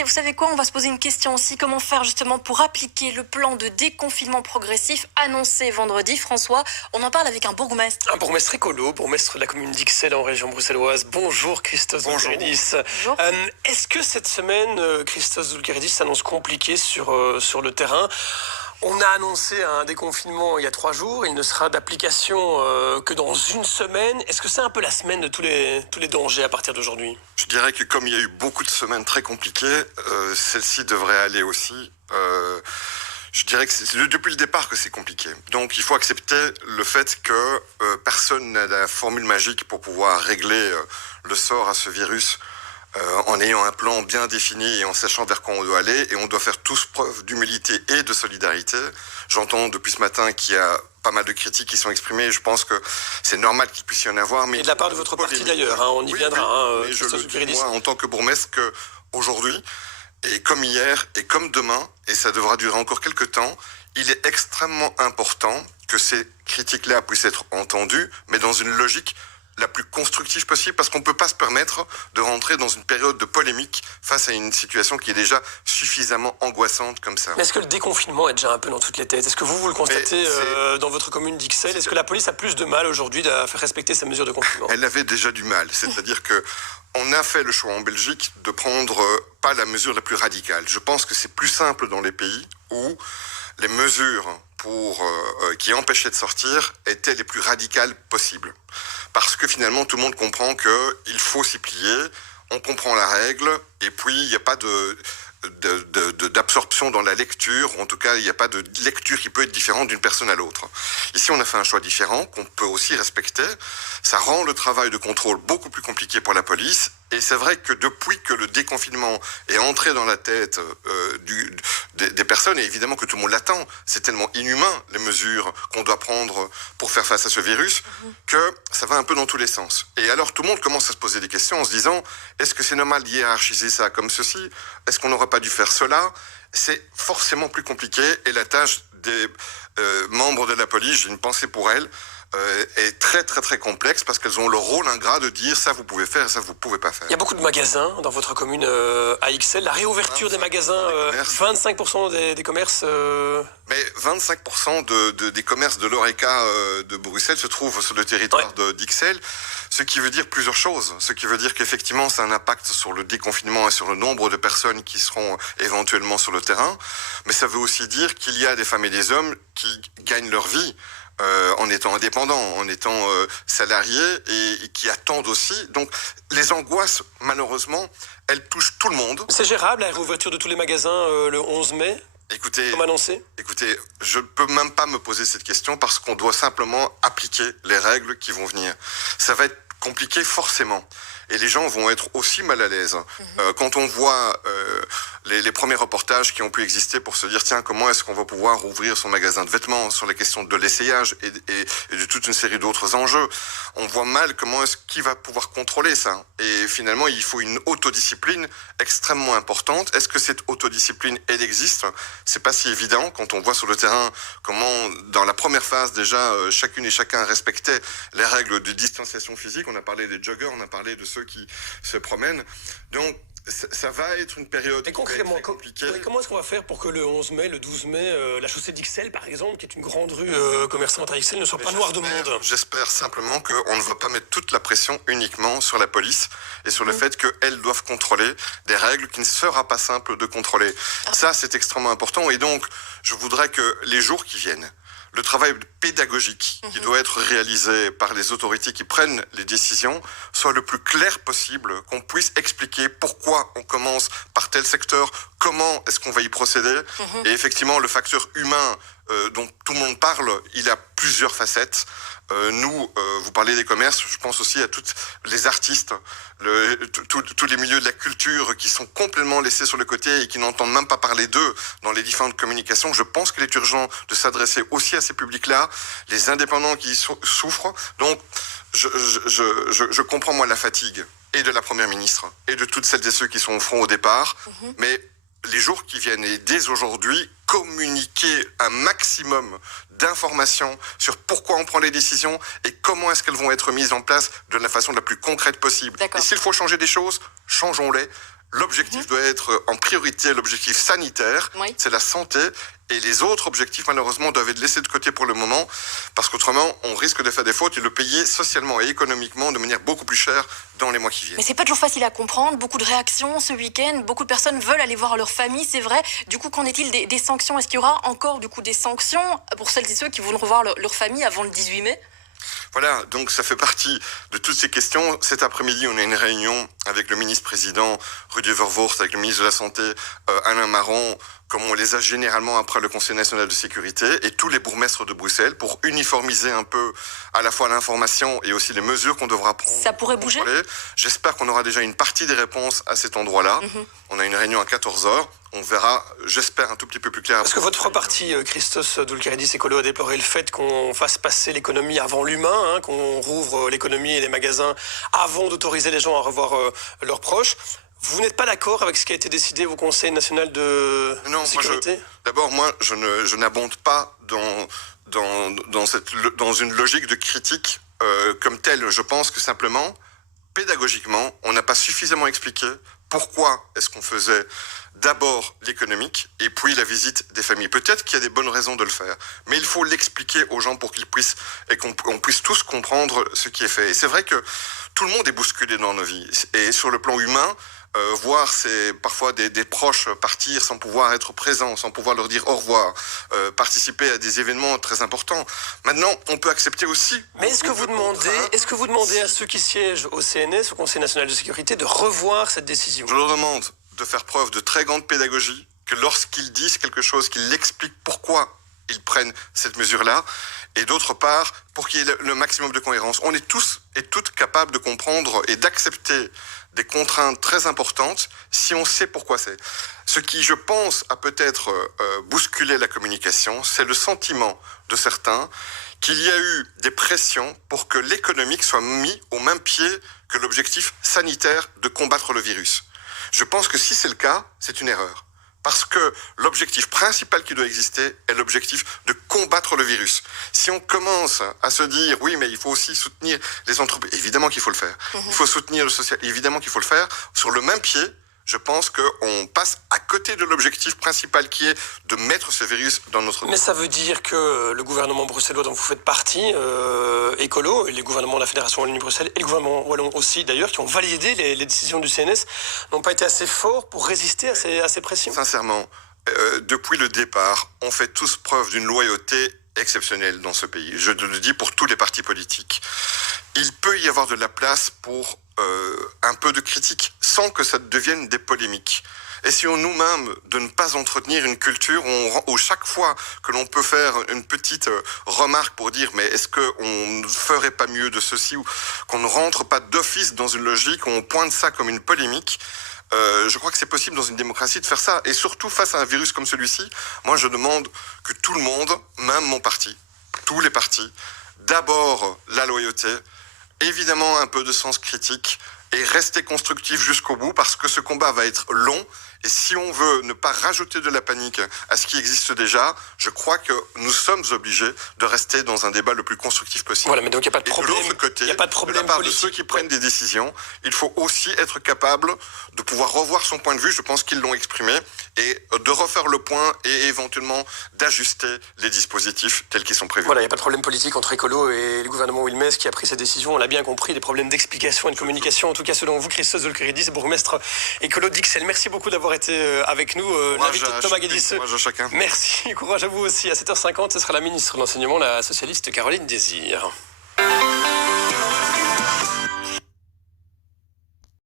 Et vous savez quoi, on va se poser une question aussi. Comment faire justement pour appliquer le plan de déconfinement progressif annoncé vendredi? François, on en parle avec un bourgmestre. Un bourgmestre écolo, bourgmestre de la commune d'Ixelles en région bruxelloise. Bonjour Christos Zoulgaridis. Bonjour. Est-ce que cette semaine, Christos Zoulgaridis s'annonce compliqué sur le terrain? On a annoncé un déconfinement il y a 3 jours, il ne sera d'application que dans une semaine. Est-ce que c'est un peu la semaine de tous les dangers à partir d'aujourd'hui? Je dirais que comme il y a eu beaucoup de semaines très compliquées, celle-ci devrait aller aussi. Je dirais que c'est depuis le départ que c'est compliqué. Donc il faut accepter le fait que personne n'a la formule magique pour pouvoir régler le sort à ce virus en ayant un plan bien défini et en sachant vers quoi on doit aller. Et on doit faire tous preuve d'humilité et de solidarité. J'entends depuis ce matin qu'il y a pas mal de critiques qui sont exprimées. Je pense que c'est normal qu'il puisse y en avoir. Mais et de la part de votre parti d'ailleurs, on y viendra. Mais je le dis moi en tant que bourgmestre qu'aujourd'hui, et comme hier, et comme demain, et ça devra durer encore quelques temps, il est extrêmement important que ces critiques-là puissent être entendues, mais dans une logique la plus constructive possible, parce qu'on ne peut pas se permettre de rentrer dans une période de polémique face à une situation qui est déjà suffisamment angoissante comme ça. Mais est-ce que le déconfinement est déjà un peu dans toutes les têtes? Est-ce que vous le constatez dans votre commune d'Ixelles? Est-ce que la police a plus de mal aujourd'hui à faire respecter ces mesures de confinement? Elle avait déjà du mal, c'est-à-dire que on a fait le choix en Belgique de prendre pas la mesure la plus radicale. Je pense que c'est plus simple dans les pays où les mesures qui empêchaient de sortir étaient les plus radicales possibles. Parce que finalement, tout le monde comprend qu'il faut s'y plier, on comprend la règle, et puis il n'y a pas d'absorption dans la lecture, ou en tout cas, il n'y a pas de lecture qui peut être différente d'une personne à l'autre. Ici, on a fait un choix différent, qu'on peut aussi respecter. Ça rend le travail de contrôle beaucoup plus compliqué pour la police, et c'est vrai que depuis que le déconfinement est entré dans la tête des personnes, et évidemment que tout le monde l'attend, c'est tellement inhumain, les mesures qu'on doit prendre pour faire face à ce virus, que ça va un peu dans tous les sens. Et alors, tout le monde commence à se poser des questions en se disant, est-ce que c'est normal de hiérarchiser ça comme ceci? Est-ce qu'on n'aurait pas dû faire cela? C'est forcément plus compliqué, et la tâche des membres de la police, j'ai une pensée pour elles, est très très très complexe, parce qu'elles ont le rôle ingrat de dire ça vous pouvez faire et ça vous pouvez pas faire. Il y a beaucoup de magasins dans votre commune à Ixelles. La réouverture des magasins, 25% des commerces... Mais 25% des commerces de l'Horeca de Bruxelles se trouvent sur le territoire d'Ixelles, ce qui veut dire plusieurs choses. Ce qui veut dire qu'effectivement, ça a un impact sur le déconfinement et sur le nombre de personnes qui seront éventuellement sur le terrain. Mais ça veut aussi dire qu'il y a des femmes et des hommes qui gagnent leur vie en étant indépendants, en étant salariés, et qui attendent aussi. Donc les angoisses, malheureusement, elles touchent tout le monde. C'est gérable, la réouverture de tous les magasins le 11 mai, comme annoncé? Écoutez, je ne peux même pas me poser cette question, parce qu'on doit simplement appliquer les règles qui vont venir. Ça va être compliqué forcément. Et les gens vont être aussi mal à l'aise. Quand on voit les premiers reportages qui ont pu exister pour se dire, tiens, comment est-ce qu'on va pouvoir ouvrir son magasin de vêtements, sur la question de l'essayage et de toute une série d'autres enjeux, on voit mal comment est-ce qu'il va pouvoir contrôler ça. Et finalement, il faut une autodiscipline extrêmement importante. Est-ce que cette autodiscipline, elle existe? C'est pas si évident quand on voit sur le terrain comment, dans la première phase déjà, chacune et chacun respectait les règles de distanciation physique. On a parlé des joggers, on a parlé de ceux qui se promènent. Donc, ça va être une période concrètement compliquée. Comment est-ce qu'on va faire pour que le 11 mai, le 12 mai, la chaussée d'Ixelles, par exemple, qui est une grande rue commerçante à Ixelles, ne soit pas noire de monde? J'espère simplement qu'on ne va pas mettre toute la pression uniquement sur la police et sur le fait qu'elles doivent contrôler des règles qui ne sera pas simple de contrôler. Ça, c'est extrêmement important. Et donc, je voudrais que les jours qui viennent, le travail pédagogique qui doit être réalisé par les autorités qui prennent les décisions soit le plus clair possible, qu'on puisse expliquer pourquoi on commence par tel secteur, comment est-ce qu'on va y procéder. Et effectivement, le facteur humain dont tout le monde parle, il a plusieurs facettes. Vous parlez des commerces, je pense aussi à tous les artistes, tous les milieux de la culture qui sont complètement laissés sur le côté et qui n'entendent même pas parler d'eux dans les différentes communications. Je pense qu'il est urgent de s'adresser aussi à ces publics-là, les indépendants qui souffrent. Donc, je comprends moi la fatigue et de la Première ministre et de toutes celles et ceux qui sont au front au départ, mais les jours qui viennent et dès aujourd'hui, communiquer un maximum d'informations sur pourquoi on prend les décisions et comment est-ce qu'elles vont être mises en place de la façon la plus concrète possible. Et s'il faut changer des choses, changeons-les. L'objectif doit être en priorité l'objectif sanitaire, Oui. c'est la santé, et les autres objectifs, malheureusement, doivent être laissés de côté pour le moment, parce qu'autrement, on risque de faire des fautes et de le payer socialement et économiquement de manière beaucoup plus chère dans les mois qui viennent. Mais c'est pas toujours facile à comprendre, beaucoup de réactions ce week-end, beaucoup de personnes veulent aller voir leur famille, c'est vrai. Du coup, qu'en est-il des sanctions? Est-ce qu'il y aura encore du coup des sanctions pour celles et ceux qui voudront revoir leur famille avant le 18 mai? Voilà, donc ça fait partie de toutes ces questions. Cet après-midi, on a une réunion avec le ministre-président Rudy Vervoort, avec le ministre de la Santé Alain Marron, comme on les a généralement après le Conseil national de sécurité, et tous les bourgmestres de Bruxelles, pour uniformiser un peu à la fois l'information et aussi les mesures qu'on devra prendre. Ça pourrait bouger? J'espère qu'on aura déjà une partie des réponses à cet endroit-là. On a une réunion à 14h. On verra, j'espère, un tout petit peu plus clair. Parce que votre parti, Christos Doulkeridis Écolo, a déploré le fait qu'on fasse passer l'économie avant l'humain, qu'on rouvre l'économie et les magasins avant d'autoriser les gens à revoir leurs proches. Vous n'êtes pas d'accord avec ce qui a été décidé au Conseil national de sécurité? D'abord, moi, je n'abonde pas dans une logique de critique comme telle. Je pense que simplement, pédagogiquement, on n'a pas suffisamment expliqué pourquoi est-ce qu'on faisait d'abord l'économique et puis la visite des familles. Peut-être qu'il y a des bonnes raisons de le faire, mais il faut l'expliquer aux gens pour qu'ils puissent et qu'on puisse tous comprendre ce qui est fait. Et c'est vrai que tout le monde est bousculé dans nos vies. Et sur le plan humain, voir parfois des proches partir sans pouvoir être présents, sans pouvoir leur dire au revoir, participer à des événements très importants. Maintenant, on peut accepter aussi. Mais est-ce que vous demandez à ceux qui siègent au CNS, au Conseil national de sécurité, de revoir cette décision? Je leur demande de faire preuve de très grande pédagogie, que lorsqu'ils disent quelque chose, qu'ils l'expliquent pourquoi ils prennent cette mesure-là, et d'autre part, pour qu'il y ait le maximum de cohérence. On est tous et toutes capables de comprendre et d'accepter des contraintes très importantes si on sait pourquoi c'est. Ce qui, je pense, a peut-être bousculé la communication, c'est le sentiment de certains qu'il y a eu des pressions pour que l'économique soit mis au même pied que l'objectif sanitaire de combattre le virus. Je pense que si c'est le cas, c'est une erreur. Parce que l'objectif principal qui doit exister est l'objectif de combattre le virus. Si on commence à se dire, oui, mais il faut aussi soutenir les entreprises, évidemment qu'il faut le faire. Il faut soutenir le social, évidemment qu'il faut le faire. Sur le même pied, je pense qu'on passe à côté de l'objectif principal qui est de mettre ce virus dans notre... Mais ça veut dire que le gouvernement bruxellois dont vous faites partie, écolo, et les gouvernements de la Fédération Wallonie-Bruxelles, et le gouvernement wallon aussi d'ailleurs, qui ont validé les décisions du CNS, n'ont pas été assez forts pour résister à ces pressions? Sincèrement, depuis le départ, on fait tous preuve d'une loyauté exceptionnelle dans ce pays. Je le dis pour tous les partis politiques. Il peut y avoir de la place pour un peu de critique sans que ça devienne des polémiques. Essayons nous-mêmes de ne pas entretenir une culture où chaque fois que l'on peut faire une petite remarque pour dire mais est-ce qu'on ne ferait pas mieux de ceci, ou qu'on ne rentre pas d'office dans une logique où on pointe ça comme une polémique. Je crois que c'est possible dans une démocratie de faire ça. Et surtout face à un virus comme celui-ci, moi je demande que tout le monde, même mon parti, tous les partis, d'abord la loyauté, évidemment un peu de sens critique et rester constructif jusqu'au bout parce que ce combat va être long. Et si on veut ne pas rajouter de la panique à ce qui existe déjà, je crois que nous sommes obligés de rester dans un débat le plus constructif possible. Voilà, mais donc il n'y a pas de problème. Et de l'autre côté, il n'y a pas de problème de la part politique. de ceux qui prennent des décisions, il faut aussi être capable de pouvoir revoir son point de vue, je pense qu'ils l'ont exprimé, et de refaire le point et éventuellement d'ajuster les dispositifs tels qu'ils sont prévus. Voilà, il n'y a pas de problème politique entre écolo et le gouvernement Wilmès qui a pris cette décision. On l'a bien compris, des problèmes d'explication et de communication. En tout cas, selon vous, Christos Doulkeridis, bourgmestre écolo d'Ixelles. Merci beaucoup d'avoir été avec nous. L'invité Thomas Guédis. Courage à chacun. Merci, courage à vous aussi. À 7h50, ce sera la ministre de l'Enseignement, la socialiste Caroline Désir.